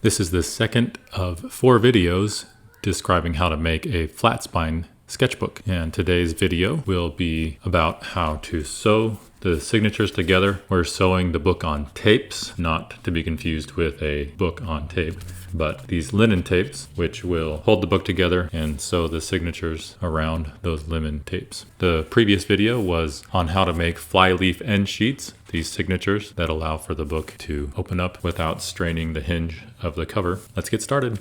This is the second of 4 videos describing how to make a flat spine sketchbook. And today's video will be about how to sew the signatures together. We're sewing the book on tapes, not to be confused with a book on tape, but these linen tapes, which will hold the book together and sew the signatures around those linen tapes. The previous video was on how to make flyleaf end sheets, these signatures that allow for the book to open up without straining the hinge of the cover. Let's get started.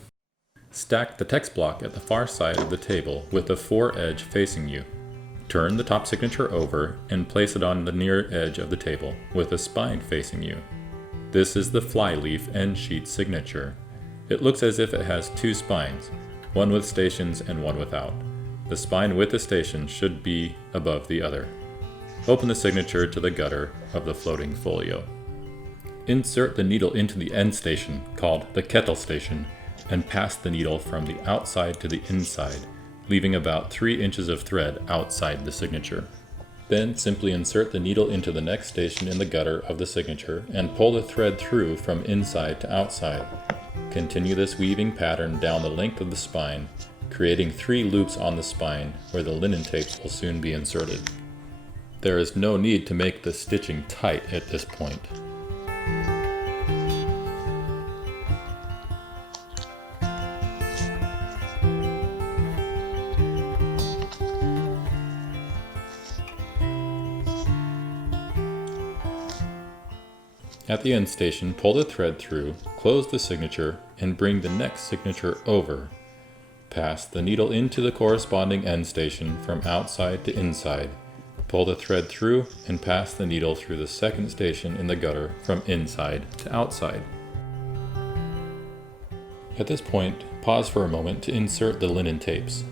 Stack the text block at the far side of the table with the foredge facing you. Turn the top signature over and place it on the near edge of the table with the spine facing you. This is the flyleaf end sheet signature. It looks as if it has 2 spines, one with stations and one without. The spine with the station should be above the other. Open the signature to the gutter of the floating folio. Insert the needle into the end station, called the kettle station, and pass the needle from the outside to the inside, leaving about 3 inches of thread outside the signature. Then simply insert the needle into the next station in the gutter of the signature and pull the thread through from inside to outside. Continue this weaving pattern down the length of the spine, creating 3 loops on the spine where the linen tapes will soon be inserted. There is no need to make the stitching tight at this point. At the end station, pull the thread through, close the signature, and bring the next signature over. Pass the needle into the corresponding end station from outside to inside. Pull the thread through and pass the needle through the second station in the gutter from inside to outside. At this point, pause for a moment to insert the linen tapes.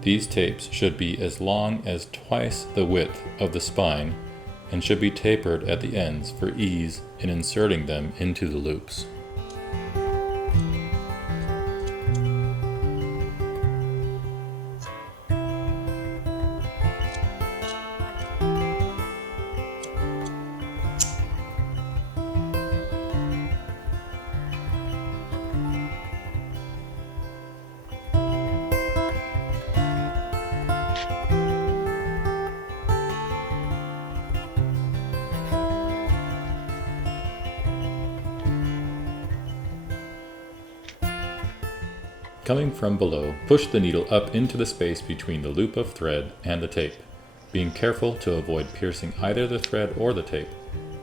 These tapes should be as long as twice the width of the spine and should be tapered at the ends for ease in inserting them into the loops. Coming from below, push the needle up into the space between the loop of thread and the tape, being careful to avoid piercing either the thread or the tape.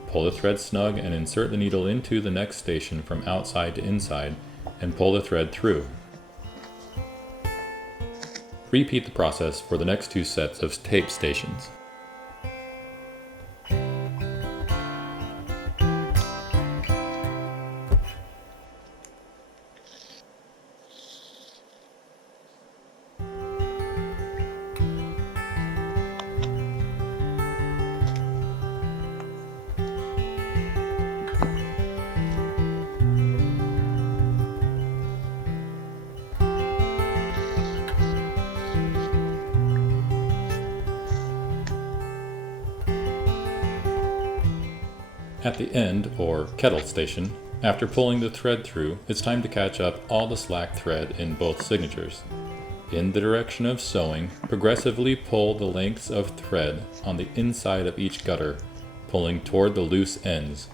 Pull the thread snug and insert the needle into the next station from outside to inside and pull the thread through. Repeat the process for the next 2 sets of tape stations. At the end, or kettle station, after pulling the thread through, it's time to catch up all the slack thread in both signatures. In the direction of sewing, progressively pull the lengths of thread on the inside of each gutter, pulling toward the loose ends.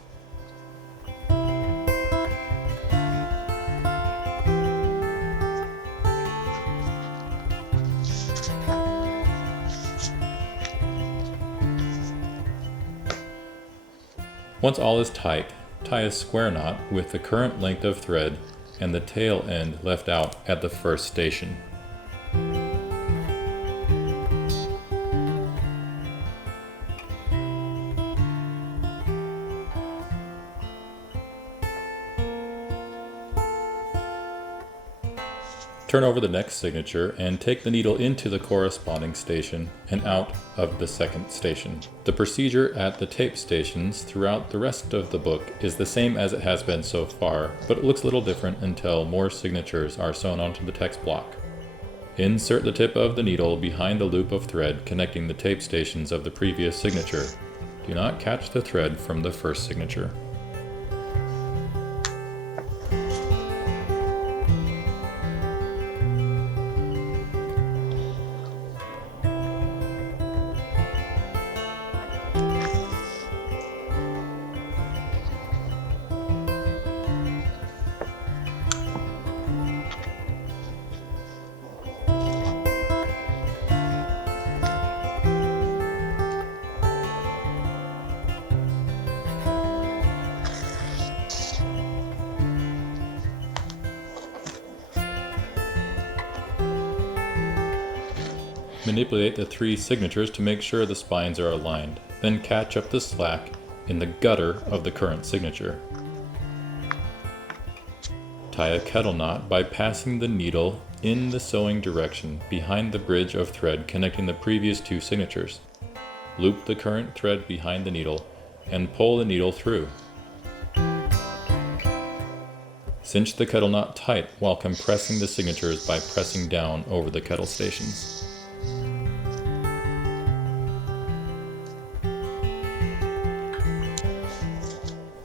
Once all is tight, tie a square knot with the current length of thread and the tail end left out at the first station. Turn over the next signature and take the needle into the corresponding station and out of the second station. The procedure at the tape stations throughout the rest of the book is the same as it has been so far, but it looks a little different until more signatures are sewn onto the text block. Insert the tip of the needle behind the loop of thread connecting the tape stations of the previous signature. Do not catch the thread from the first signature. Manipulate the 3 signatures to make sure the spines are aligned, then catch up the slack in the gutter of the current signature. Tie a kettle knot by passing the needle in the sewing direction behind the bridge of thread connecting the previous 2 signatures. Loop the current thread behind the needle and pull the needle through. Cinch the kettle knot tight while compressing the signatures by pressing down over the kettle stations.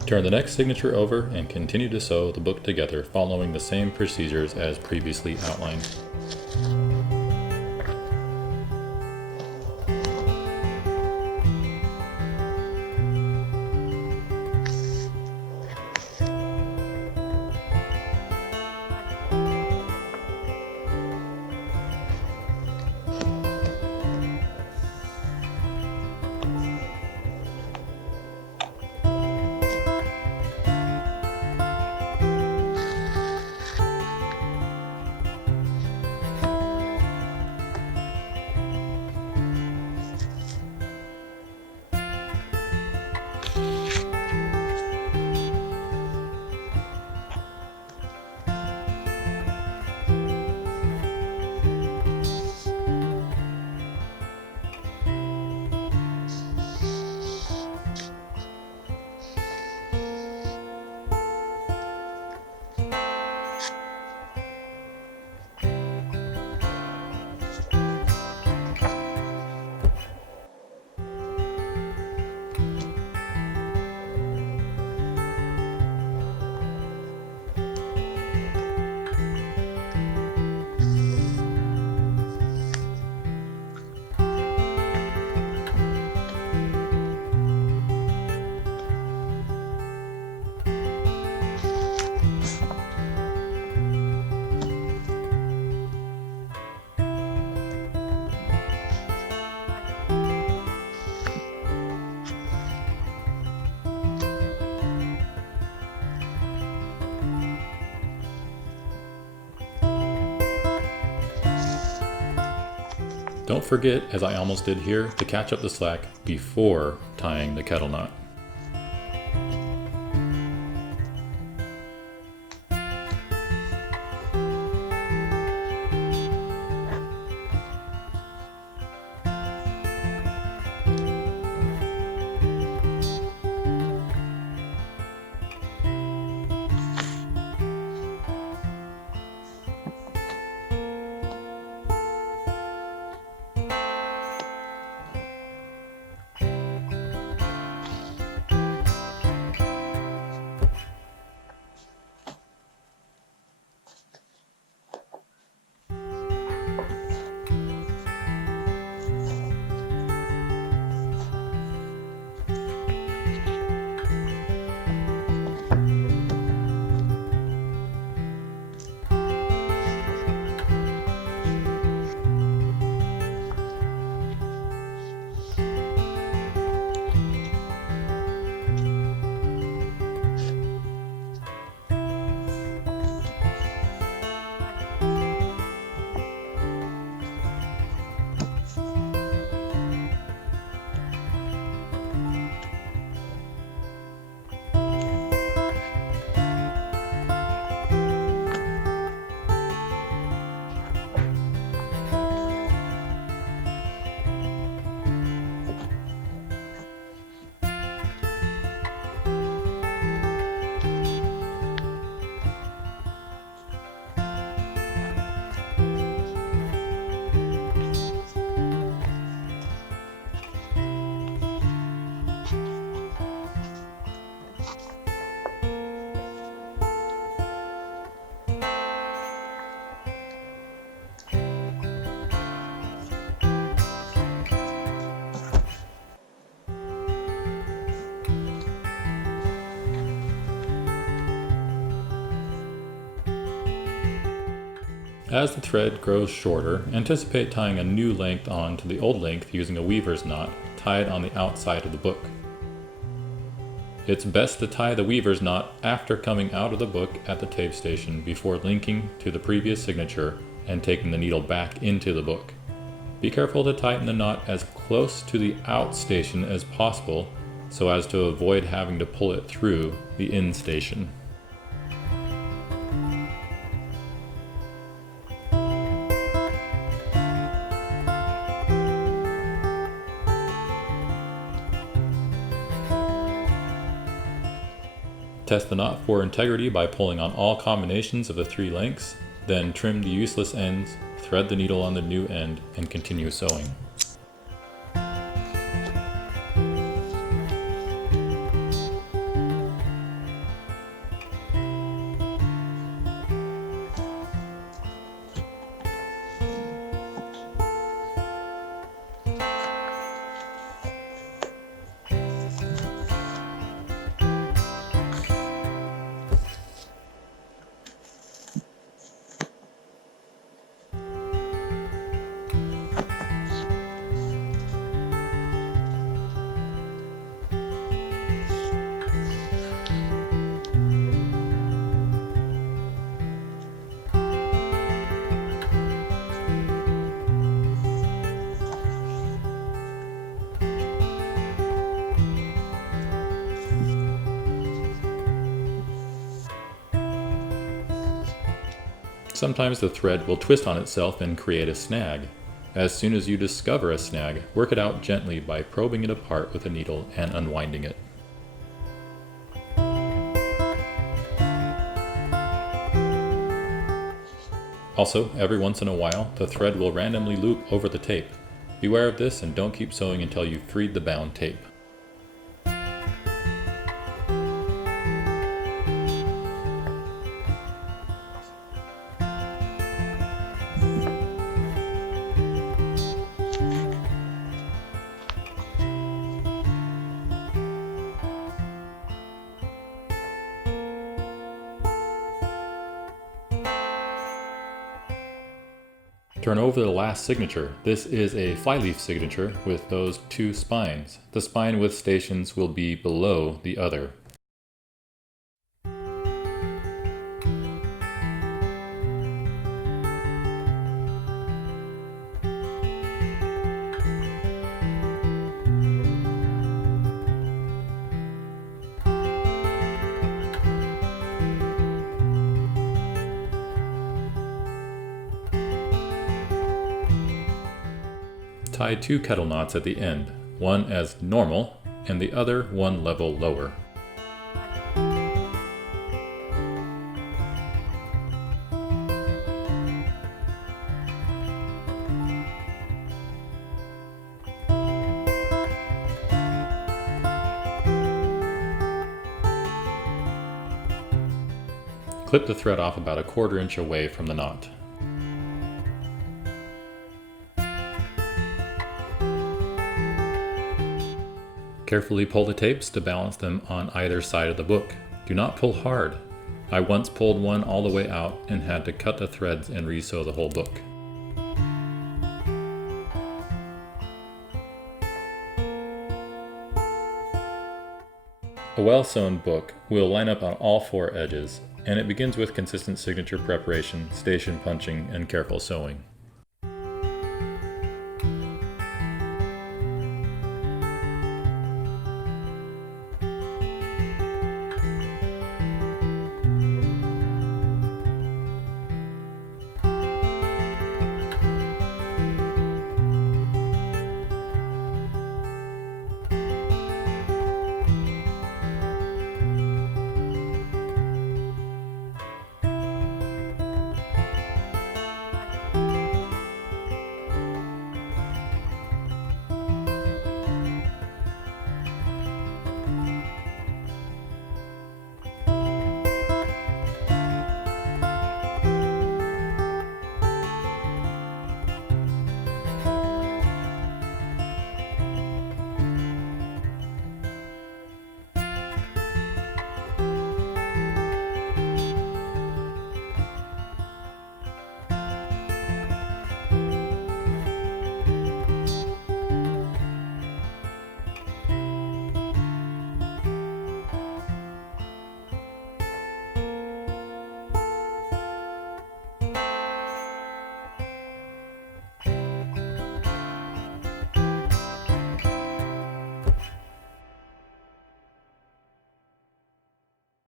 Turn the next signature over and continue to sew the book together following the same procedures as previously outlined. Don't forget, as I almost did here, to catch up the slack before tying the kettle knot. As the thread grows shorter, anticipate tying a new length on to the old length using a weaver's knot tied on the outside of the book. It's best to tie the weaver's knot after coming out of the book at the tape station before linking to the previous signature and taking the needle back into the book. Be careful to tighten the knot as close to the out station as possible so as to avoid having to pull it through the in station. Test the knot for integrity by pulling on all combinations of the 3 lengths, then trim the useless ends, thread the needle on the new end, and continue sewing. Sometimes the thread will twist on itself and create a snag. As soon as you discover a snag, work it out gently by probing it apart with a needle and unwinding it. Also, every once in a while, the thread will randomly loop over the tape. Beware of this and don't keep sewing until you've freed the bound tape. Turn over the last signature. This is a flyleaf signature with those 2 spines. The spine with stations will be below the other. Tie 2 kettle knots at the end, one as normal and the other one level lower. Clip the thread off about 1/4 inch away from the knot. Carefully pull the tapes to balance them on either side of the book. Do not pull hard. I once pulled one all the way out and had to cut the threads and re-sew the whole book. A well-sewn book will line up on all 4 edges, and it begins with consistent signature preparation, station punching, and careful sewing.